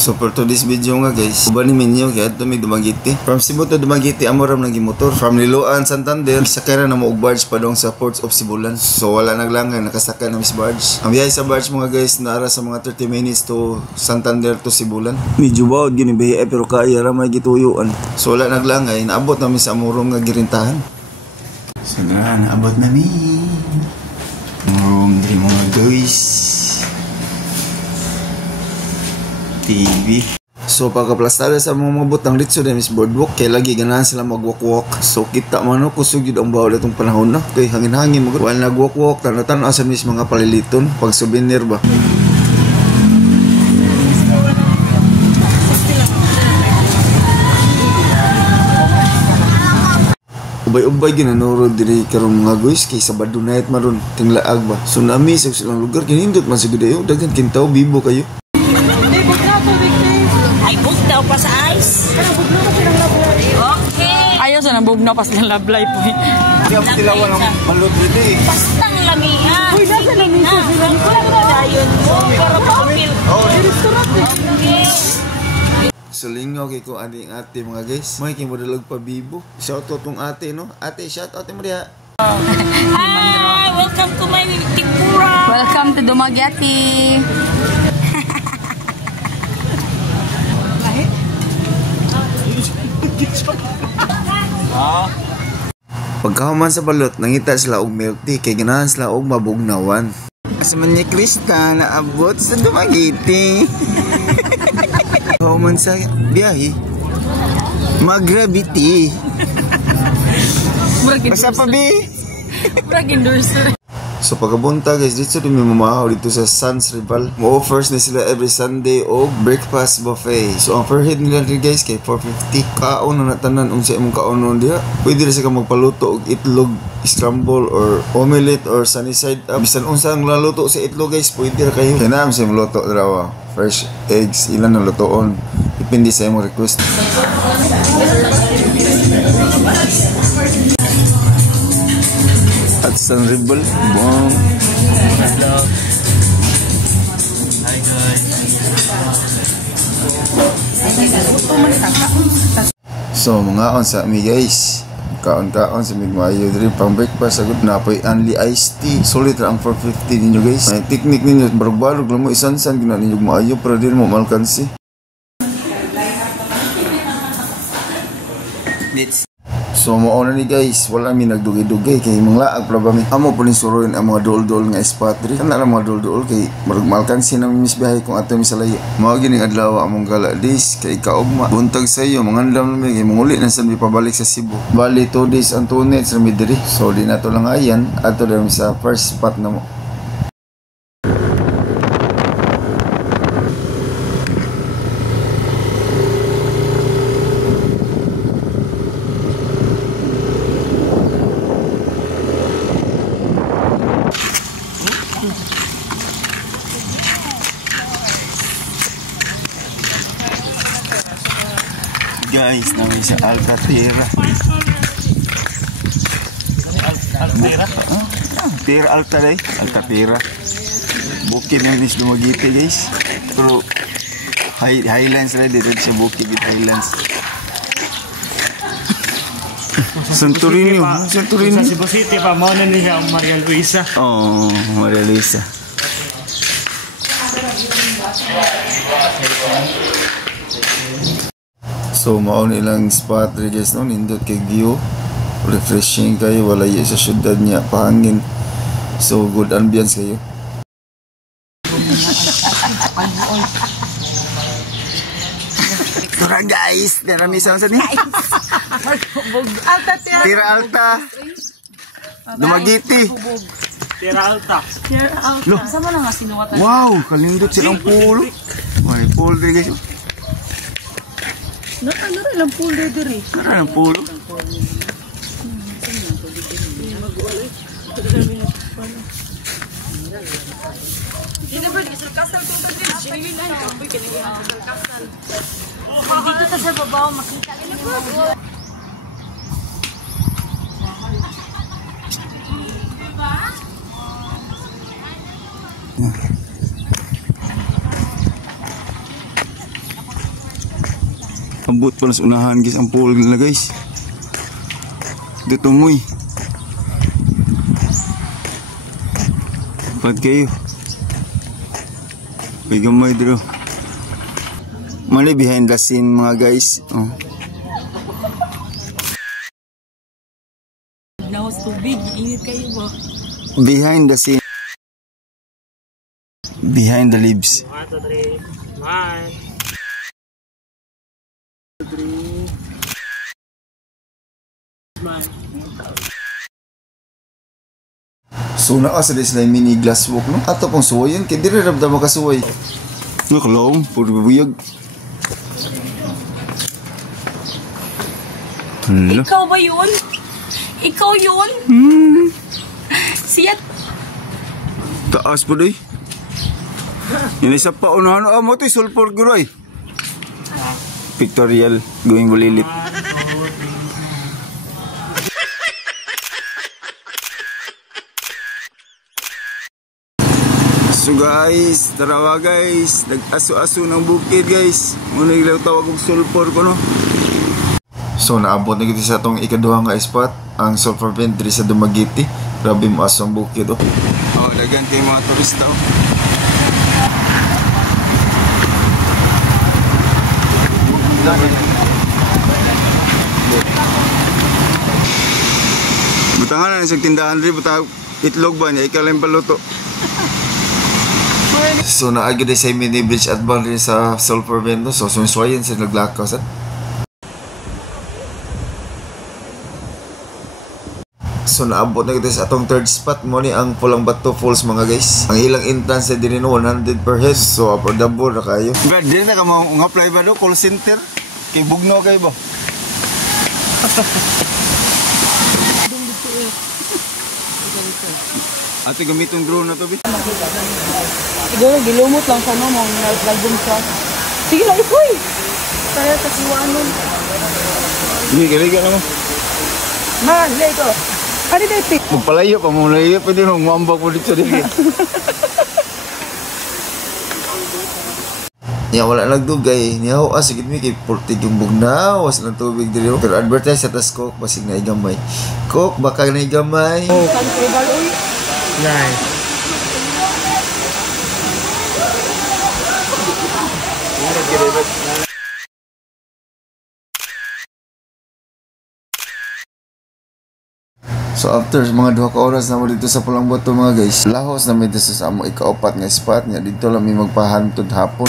So for today's video nga guys, uban ni minyo kaya ito may Dumaguete. From Cebu to Dumaguete, amo ram naging motor. From Liloan, Santander, sakay na mo og barge pa dong sa ports of Sibulan. So wala naglangay, nakasakay na mis barge. Ang biyahe sa barge mga guys, naara sa mga 30 minutes to Santander to Sibulan. Medyo bawod gini biyahe pero kaya ra may gituyuan. So wala naglangay, naabot namin sa amurom nga girintahan. So naabot namin. Amurom diri mga guys. TV. So pagkaplastada sa mga mabutang litso din is boardwalk kay lagi ganahan sila magwalk-walk. So kita man no kusog yun ang bawal itong panahon na kay hangin-hangin mo wala nagwalk-walk tan-tan asa mis mga paliliton pag souvenir ba. Ubay-ubay ginanuro diri karong mga guys kay Sabado night maron tinglaag ba. So nami sa silang lugar kinindot man sigud ayo daghan kintaw bibo kayo. Ay, bugnaw pa sa ice. Okay. Ayaw sa nabugnaw pa silang lablay po. Hindi ako tilawan ng malot dito eh. Basta ng lamihan. Uy, nasa lamisa sila. Wala na dayon mo. Pero pa-feel. Okay. So lingaw kay ko aning ate mga guys. May kimodalog pa bibo. Shout out tong ate no. Ate, shout out mo diha. Hi, welcome to my Tipura. Welcome to Dumaguete. Pagkahuman sa balot, nangita sila og milk tea kay ganahan sila og mabugnawan. Asa man ni Krista naabot sa Dumaguete. Pagkahuman sa biyahe, mag-gravity. Basta pa bi? Murag endorser. So pagkabunta guys, dito rin may mamahaw dito sa Sans Rival. Mo-offers na sila every Sunday o breakfast buffet. So ang per head nila guys kay 450. Kaon na natanan kung sa imong kaon nun diha. Pwede rin sila magpaluto og itlog, scramble or omelette or sunny side up. Bisan unsa ang laluto sa itlog guys, pwede ra kayo. Kaya naman siya maluto drawa. Fresh eggs, ilan ang lutoon. Depende sa imong request. At San Rival, wow. Hello. Hi guys. So mga on sa mi guys. Kaon-kaon sa mig maayo diri pang breakfast agud na poy only iced tea. Solid ra ang 450 ninyo guys. May technique ninyo barog-barog lang mo isan-san gina ninyo maayo pero dili mo malkansi. So mao na ni guys, wala mi nagdugay-dugay kay mga laag problema. Amo po ni suroin ang mga dol-dol nga spot diri. Kana ra mga dol-dol kay marag malkansi na mis biyahe kung ato mi sa layo. Mao gini adlaw among gala dis kay kaugma. Buntag sa iyo mangandam mi kay manguli na sa mi pabalik sa Cebu. Bali 2 days ang 2 nights ra mi diri. So di nato lang ayan ato ra mi sa first spot na mo. Guys, namin sa Alcatira. Altira? Tira Alta day, Alcatira. Bukid na rin sa Dumaguete guys. Pero Highlands rin dito sa bukid dito Highlands. Santorini, Santorini. Sa Cebu City pa, mao na niya ang Maria Luisa. Oh, Maria Luisa. So mao nilang spot rin guys no, nindot kay view. Refreshing kayo, wala yun sa syudad niya, pahangin. So good ambience kayo. Tura guys, darami sa niya. Tira Alta. Dumaguete. Tira Alta. Sama na nga sinuwatan. Wow, kalindot silang pool. May pool rin guys. Ano rin ang pool diri? Kara ng pool. Dito ta sa babaw makita niyo. Abot pala sa unahan guys ang pool nila guys. Dito mo'y. Pad kayo. May gamay dito. Mali behind the scene mga guys. Oh. Nawas tubig, init kayo ba? Behind the scene. Behind the leaves. 1, 2, 3. 1. So naa sa sila mini glass walk no? Ato pong suwayan, kaya di rin ramdam makasuway. Nakalawang, puro bubuyag. Hala. Ikaw ba yun? Ikaw yun? Siya. Taas po doy. Yan isa pa unahan. Mo ito'y sulfur guray. Pictorial, going bulilit. So guys, tarawa guys, nag-aso-aso ng bukid guys. Muna ilaw tawag kong sulfur ko no. So naabot na kita sa itong ikaduha nga spot, ang sulfur vent diri sa Dumaguete. Grabe mo aso ang bukid oh. Oh, dagan kay mga turista oh. Butangan na sa tindahan rin, butang itlog ba niya, ikaw lang paluto. So naagi din sa mini bridge at bang rin sa sulfur vent no? So sunswayan sa naglakaw sa. So naabot na kita sa atong third spot mo ni ang Pulang Bato Falls mga guys. Ang ilang entrance na din 100 per head. So affordable na kayo. Brad, din na ka apply ba do call center? Kay Bugno kayo ba? Ate gamitong drone na to bi. Siguro, gilumot lang sa mong nag-album siya. Sige lang, ikoy! Kaya kasiwaan nun. Hindi, kaliga naman. Man, lego. Ano na ito? Magpalayo pa mo, layo pa din ang mambak mo dito din. Niya wala nagdugay. Niya ho, sige mi kay portig yung bugnaw. Was ng tubig dito. Pero advertise sa tas Coke, basig na igamay. Coke, baka na igamay. Oh, kantribal, uy. Nice. So after mga 2 ka oras na mo dito sa Pulang Bato mga guys, lahos na may dito sa among ikaapat nga spot nga dito lang may magpahantod hapon.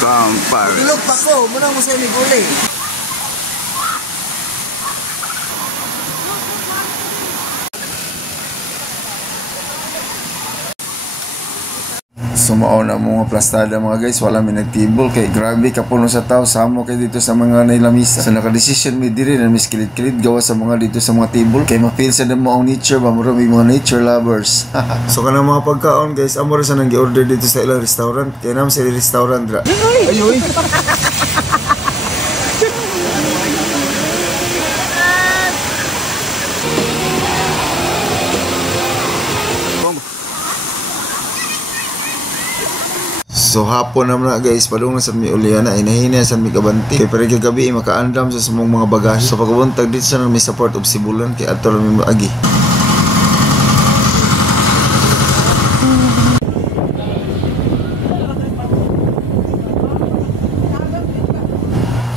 Kampar. Ilog pa ko, muna mo sa gulay. Sumao na mga plastada mga guys, wala may nagtibol kay grabe kapuno sa tao, samo kay dito sa mga nailamisa. So naka-decision mi diri na mis kilid-kilid gawa sa mga dito sa mga table kay ma-feel sa damo ang nature ba mo may mga nature lovers. So kanang mga pagkaon guys, amo ra sa nang gi-order dito sa ilang restaurant. Kay nam sa restaurant dra. Ayoy. So hapon naman na guys, padung na sa mi uliana ay nahina sa mi kabanti. Kay pare gabi makaandam sa sumong mga bagahe. So pagbuntag dito sa may support of Sibulan kay ato mi maagi.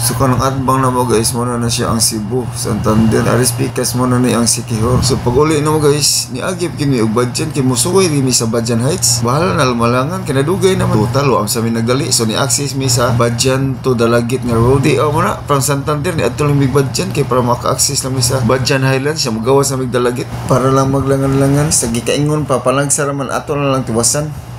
So kanang adbang na mo guys, muna na siya ang Cebu, Santander, Aris Picas muna na ang Siquijor. So pag uli na mo guys, niagip kini og Badjan kay musuway rin sa Badjan Heights. Bahala na lumalangan kinadugay naman. Total o am sa mi nagdali. So ni access mi sa Badjan to Dalagit nga road. Di muna from Santander ni adto lang mi Badjan kay para maka-access lang mi sa Badjan Highlands siya magawas sa mi Dalagit para lang maglangan-langan sa gikaingon pa palangsa man ato na lang tiwasan.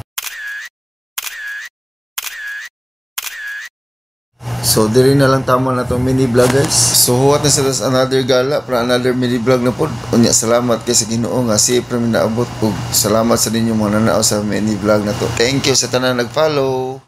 So diri na lang tama na tong mini vlog guys. So huwat na sa another gala para another mini vlog na pod. Unya salamat kay sa Ginoo nga safe ra mi naabot ug salamat sa ninyo mga nananaw sa mini vlog na to. Thank you sa tanan nag-follow.